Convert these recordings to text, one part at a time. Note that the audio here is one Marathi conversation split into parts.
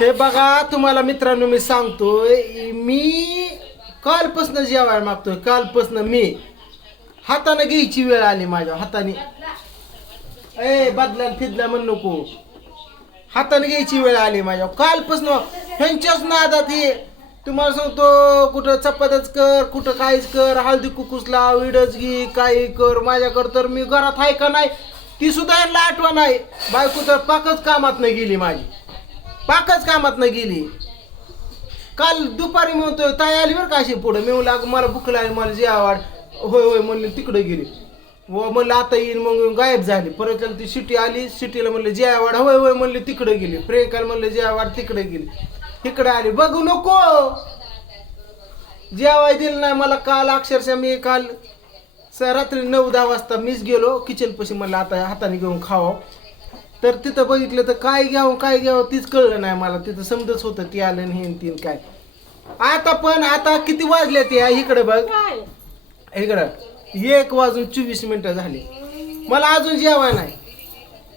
हे बघा तुम्हाला मित्रांनो मी सांगतोय मी कालपासनं जेवायला मागतोय. कालपासनं मी हाताने घ्यायची वेळ आली माझ्या हाताने. ए बदला फिदला म्हण नको. हाताने घ्यायची वेळ आली माझ्या. कालपासनं ह्यांच्याच नादात हे तुम्हाला सांगतो कुठं चपातच कर कुठं काहीच कर हळदी कुकूस लाव इडच घे काही कर. माझ्याकडं तर मी घरात आहे का नाही ती सुद्धा यांना आठवण आहे. बायको तर पाकच कामात नाही गेली माझी. पाकच कामात न गेली. काल दुपारी म्हणतोय ताई आली बरं का अशी पुढे? मी म्हणलं मला भूक लागली मला जे आवड होय होय म्हणले तिकडे गेली. व म्हणलं आता येईन. मग गायब झाली. परत त्याला ती सिटी आली सिटीला म्हणलं जे आवड होय होय म्हणले तिकडे गेली. प्रियंकाला म्हणलं जे आवड तिकडे गेली. इकडे आली. बघू नको. जेवाय दिलं नाही मला काल अक्षरशः मी काल स रात्री नऊ दहा वाजता मीच गेलो किचनपाशी. म्हणलं आता हाताने घेऊन खावं. तर तिथं बघितलं तर काय घ्यावं काय घ्यावं तीच कळलं नाही मला. तिथं समजच होतं ती आलं आणि हे तीन काय. आता पण आता किती वाजले ते इकडे बघ. इकडं. एक वाजून चोवीस मिनिटं झाली. मला अजून जेवाय नाही.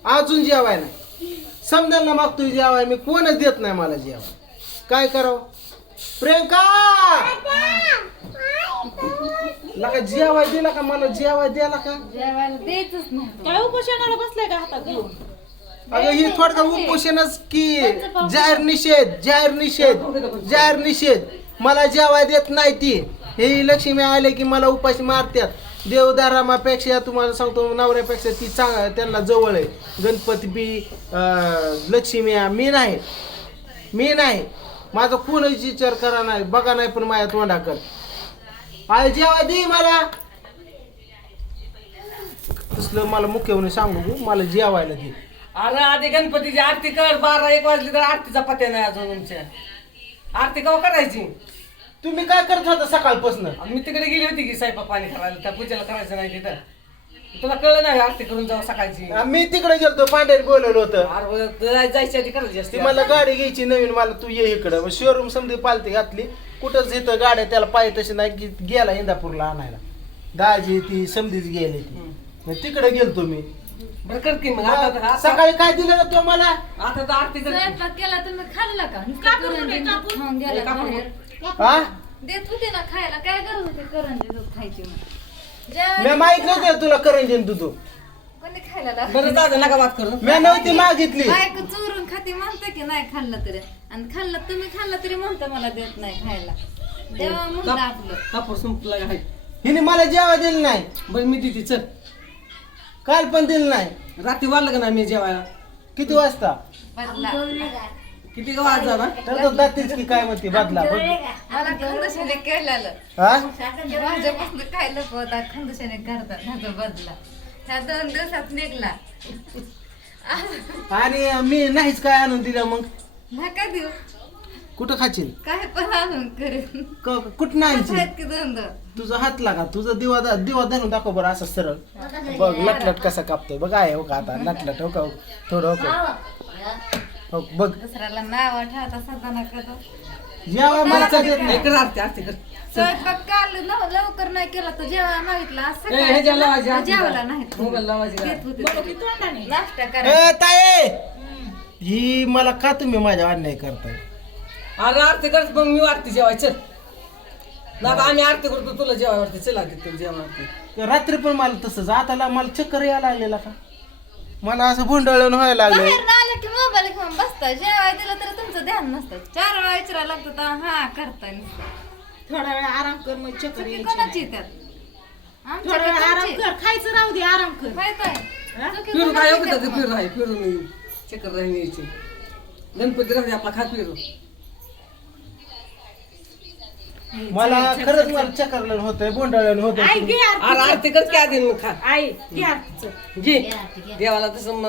अजून जेवाय नाही. समजायला मागतोय जेवाय. मी कोणच देत नाही मला जेवाय. काय करावं? प्रियंका! लका जेवाय दिला का? मला जेवाय द्याला का? जेवायला द्यायचंच नाही. काय उपोषणाला बसलाय का हातात घेऊन? अगं ही थोडक्यात उपोषणच की जाहीर निषेध जाहीर निषेध जाहीर निषेध. मला जेवाय देत नाही ती. हे लक्ष्मी आले की मला उपाशी मारतात देवदारामापेक्षा तुम्हाला सांगतो नवऱ्यापेक्षा ती चांग त्यांना जवळ आहे. गणपती बी लक्ष्मी आहे. मी नाही. मी नाही. माझा कोणच विचार करा नाही. बघा नाही पण माझ्या तोंडाकर आय जेवा दे मला. तसलं मला मुख्य म्हणून सांगू मला जेवायला दे. अरे आधी गणपतीची आरती कर बारा एक वाजली तर आरतीचा पत्या नाही अजून तुमच्या आरती केव्हा करायची? तुम्ही काय करत होता सकाळपासून? मी तिकडे गेली होती की स्वयंपाक पाणी करायला त्या पूजेला करायचं नाही तिथं. तुला कळलं नाही आरती करून जाऊ सकाळची? मी तिकडे गेलतो पांढऱ्याने बोलवलं होतं. अरे जाय- जायची आधी करायची ती मला गाडी घ्यायची नवीन मला तू ये इकडं. शोरूम समधी पालती घातली. कुठंच इथं गाड्या त्याला पाहिजे तशी नाही की गेला इंदापूरला आणायला. दाजी ती समधीच गेली ती. मग तिकडे गेलतो मी. बरं कर की मग आता आता- सकाळी काय दिलं ना तो मला? आता तर आरती कर की. स्वयंपाक केला तुम्ही खाल्ला का? नुसतं कापूर करंजी कुठे, कापूर? खाऊन गेला कापूर बाहेर. हा? देत होते ना खायला. काय करत होते करंजी दूध खायची मग? मी माहीत नव्हतं तुला करंजन तू तू कोणी खायला लावलं? बरं दादा नका बात करू. मी नव्हती मागितली. बायको चोरून खाते म्हणते की नाही खाल्लं तरी. आणि खाल्लं तुम्ही खाल्लं तरी म्हणतं मला देत नाही खायला. म्हणलं आपलं. कापूर संपला आहे. हिने मला जेवा दिलं नाही. बरं मी तिथे चल. काल पण दिलं नाही. रात्री वाढलं का नाही मी जेवायला? किती वाजता? बदला. किती का वाज झाला तर तो जातीच की काय म्हणते बदला. बघ. मला खंदशाने केलेलं. हा? माझ्यापासून काय खंदशाने करतात बदला. ह्या दोन दिवसात निघला. आणि मी नाहीच काय आणून दिलं मग? नका देऊ. कुठं खाशील? काय पण आणून करेन. क- कुठं आहेत की दोन तुझा हात लागा तुझा दिवा दा- दिवा धरून दाखव बरं असं सरळ. बघ लटलट कसा कापतोय. बघ आहे हो का आता? लटलट हो का? हो. थोडं हो का? हो बघ. दुसऱ्याला नाव ठेवता सदा नका तो. जेव्हा मला का देत नाही नाही. कर आरती आरती कर. स्वयंपाक काल लव- लवकर नाही केला तर जेव्हा मागितलं. आज ए, ह्याच्या सकाळी लावायची केला, आरती जेवला कर. नाही. मोबाईल लावायची का? देत होते बघू तरी. की तोंडाने नाश्ता करा ए ताई! ही मला का तुम्ही माझ्या अन्याय करताय? अरे आरती कर मग मी आरती जेवाय चल. ना आता आम्ही आरती करतो तुला जेवाय वाटते चल आरती तुला जेवण आरती. रात्री पण मला तसंच आता मला चक्कर यायला लागलेला का? मला असं भुंडळण व्हायला लागलं बाहेर आलं की मोबाईल घेऊन बसता. जेवाय दिलं तर तुमचं ध्यान नसतं. चार वेळा विचारायला लागतं तर हा नुसतं. थोडा वेळ आराम कर मग चक्कर चुकी यायची कोणाची नाही. त्यात थोडा वेळ आराम आमच्या कर खायचं राहू दे आराम कर. माहीत आहे हा? चुकी फिरू काय होतं ते मग. फिरू आहे फिरून चक्कर राहील यायची गणपती राहते आपला खा फिरू. मला खरंच मला चक्करलन होतंय घे अरे आरती आरती कर की आधी मग खा. आई घे आरतीचं. घे. देवाला तसं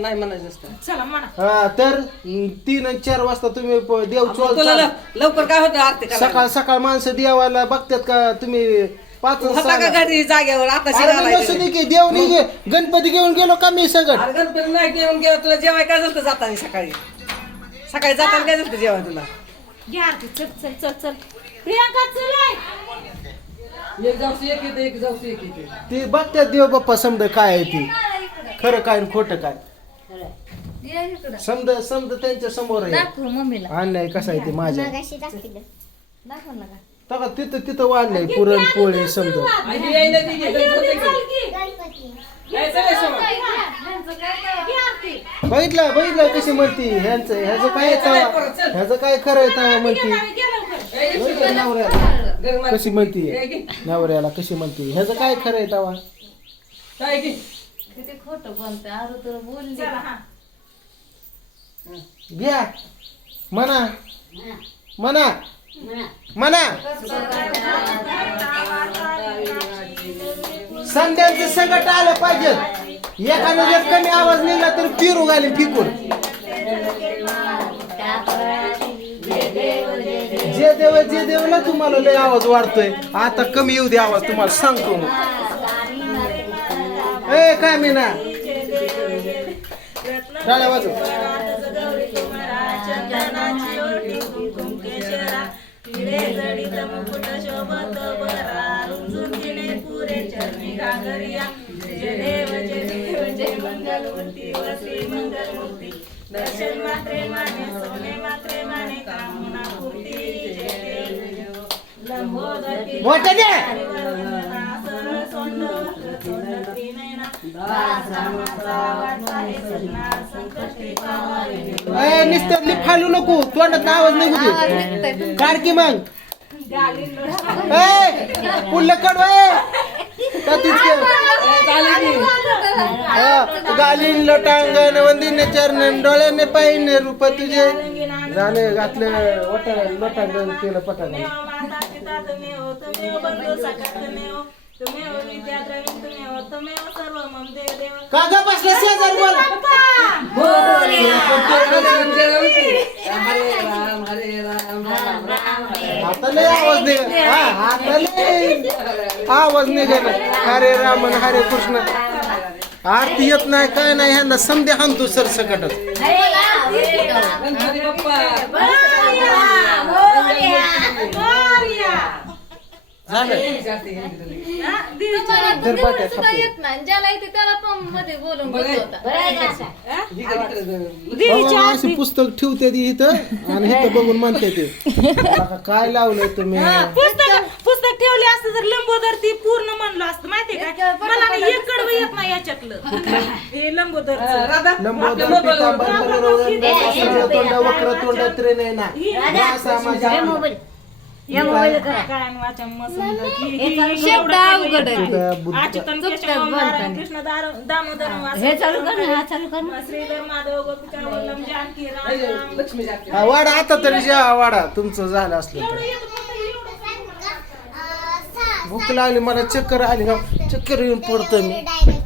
नाही म्हणायचं असतं. चला म्हणा. हा तर अं, तीन आणि चार वाजता तुम्ही प- देव मग चोल तुला चाल- ल- लवकर काय होतं आरती सकाळ करायला? सकाळ माणसं देवाला बघतात का तुम्ही पाच होता का घरी जागेवर? आता शिरायला की देव नाही गे गणपती घेऊन गेलो का मी सगळं? अरे गणपती नाही घेऊन गेला तुला जेवाय काय झालं जाताना सकाळी? सकाळी जाताना काय झालं जेवाय तुला? घे आरती चल चल चल चल. प्रियांका चल. एक जाऊस एक येते एक जाऊस एक येते ते बघतात देव बाप्पा समजा काय आहे ती. खरं काय आणि खोटं काय. समद समद त्यांच्यासमोर आहे. मम्मीला. कसं आहे ते माझ्या. दाखव ना का. बघा तिथं तिथं वाढलंय पुरणपोळी तेव्हा? बघितलं बघितलं कशी म्हणती. ह्यांचं ह्याचं काय ह्याचं काय खरंय तवा म्हणती. नवऱ्याला. कशी म्हणती. नवऱ्याला कशी म्हणती? ह्याचं काय खरंय तवा? काय घे. किती खोटं बोलतोय. आरू तर बोलली. घ्या. म्हणा. म्हणा. म्हणा. संध्याचं सगट आलं पाहिजे. एखादं जर कमी आवाज निघला तर पिरू घालीन फिकून. जे देव जे देवला तुम्हाला लय आवाज वाढतोय. आता कमी येऊ दे आवाज तुम्हाला सांगतो मी. ए काय मी ना टाळ्या वाजव मोठं दे. ए नुसतं फालू नको. तोंडात आवाज निघू आवाज दे निघतोय तुमचा. काढ की मग. ए पुल्ल कडवा का गालीन लोटांगण वंदीने चरण डोळ्याने पाहिने रूप तुझे. झाले घातले वटा लोटांगण केलं पटांगण का बसला शेजार बोल. हरे आवाज दे. हा आवाज निघाल हरे राम आणि हरे कृष्ण. आरती येत नाही काय नाही ह्यांना समध्या हाणतो सर सकटच हे? अशी पुस्तक ठेवते ती इथं आणि इथं बघून म्हणते ते. काय लावलंय तुम्ही? ठेवले असतं तर लंबोदर ती पूर्ण म्हणलं असतं माहितीये का? मला ना एक कडवं येत नाही याच्यातलं. हे लंबोदर पितांबर तोंड वक्र त्रिनयना माझा वाडा आता तरी वाडा तुमचं झालं असलं भूक लागली मला चक्कर आली का चक्कर येऊन पडतो मी.